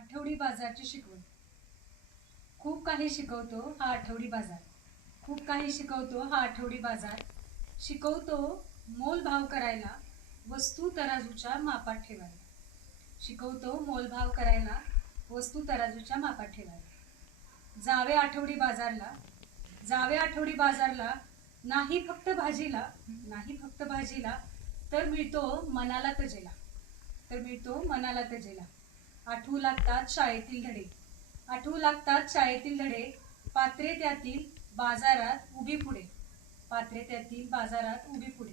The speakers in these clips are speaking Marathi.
आठवडी बाजारची शिकवण. खूप काही शिकवतो हा आठवडी बाजार. खूप काही शिकवतो हा आठवडी बाजार. शिकवतो मोलभाव करायला, वस्तू तराजूच्या मापात ठेवायला. शिकवतो मोलभाव करायला, वस्तू तराजूच्या मापात ठेवायला. जावे आठवडी बाजारला, जावे आठवडी बाजारला, नाही फक्त भाजीला, नाही फक्त भाजीला, तर मिळतो मनाला तजेला, तर मिळतो मनाला तजेला. आठवू लागतात शाळेतील धडे, आठवू लागतात शाळेतील धडे, पात्रे त्यातील बाजारात उभी पुढे, पात्रे त्यातील बाजारात उभी पुढे.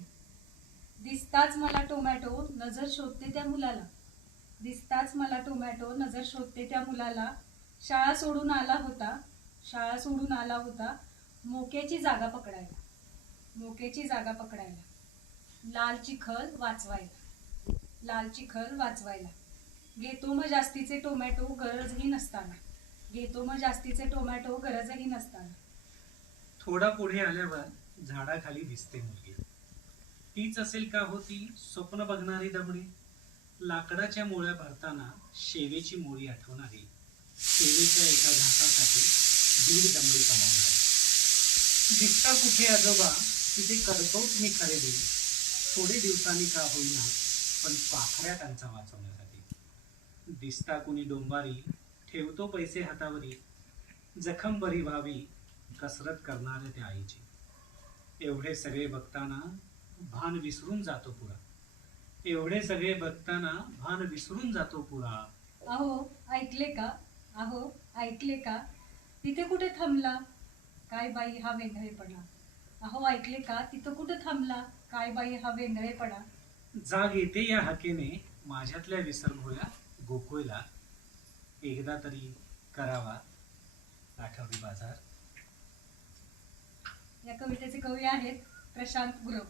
दिसताच मला टोमॅटो नजर शोधते त्या मुलाला, दिसताच मला टोमॅटो नजर शोधते त्या मुलाला. शाळा सोडून आला होता, शाळा सोडून आला होता, मोक्याची जागा पकडायला, मोक्याची जागा पकडायला. लाल चिखल वाचवायला, लाल चिखल वाचवायला. घेतो मग जास्तीचे टोमॅटो गरजही नसताना, घेतो मग जास्तीचे टोमॅटो गरजही नसताना. थोडा पुढे आल्यावर झाडाखाली दिसते मुलगी. तीच असेल का होती स्वप्न बघणारी दमडी, लाकडाच्या मोळ्या भरताना शेवेची मोळी आठवणारी, शेवेच्या एका घासासाठी 1.5 दमडी कमावणारी. दिसता कुठे आजोबा तिथे करतोच मी खरेदी, थोडे दिवसांनी का होईना पण पाखऱ्या त्यांचा वाचवण्यासाठी. दिसता कुणी डोंबारी ठेवतो पैसे हातावरी, जखम बरी व्हावी कसरत करणाऱ्या त्या आईची. एवढे सगळे बघताना भान विसरून जातो पुरा, एवढे सगळे बघताना भान विसरून जातो पुरा. अहो ऐकले का, अहो ऐकले का, तिथे कुठे थांबला काय बाई हा वेंधळेपणा. अहो ऐकले का, तिथं कुठे थांबला काय बाई हा वेंधळेपणा. जाग येते या हाकेने माझ्यातल्या विसरभोळ्या गोकुळला, एकदा तरी करावा आठवडी बाजार. या कवितेचे कवी आहेत प्रशांत गुरव.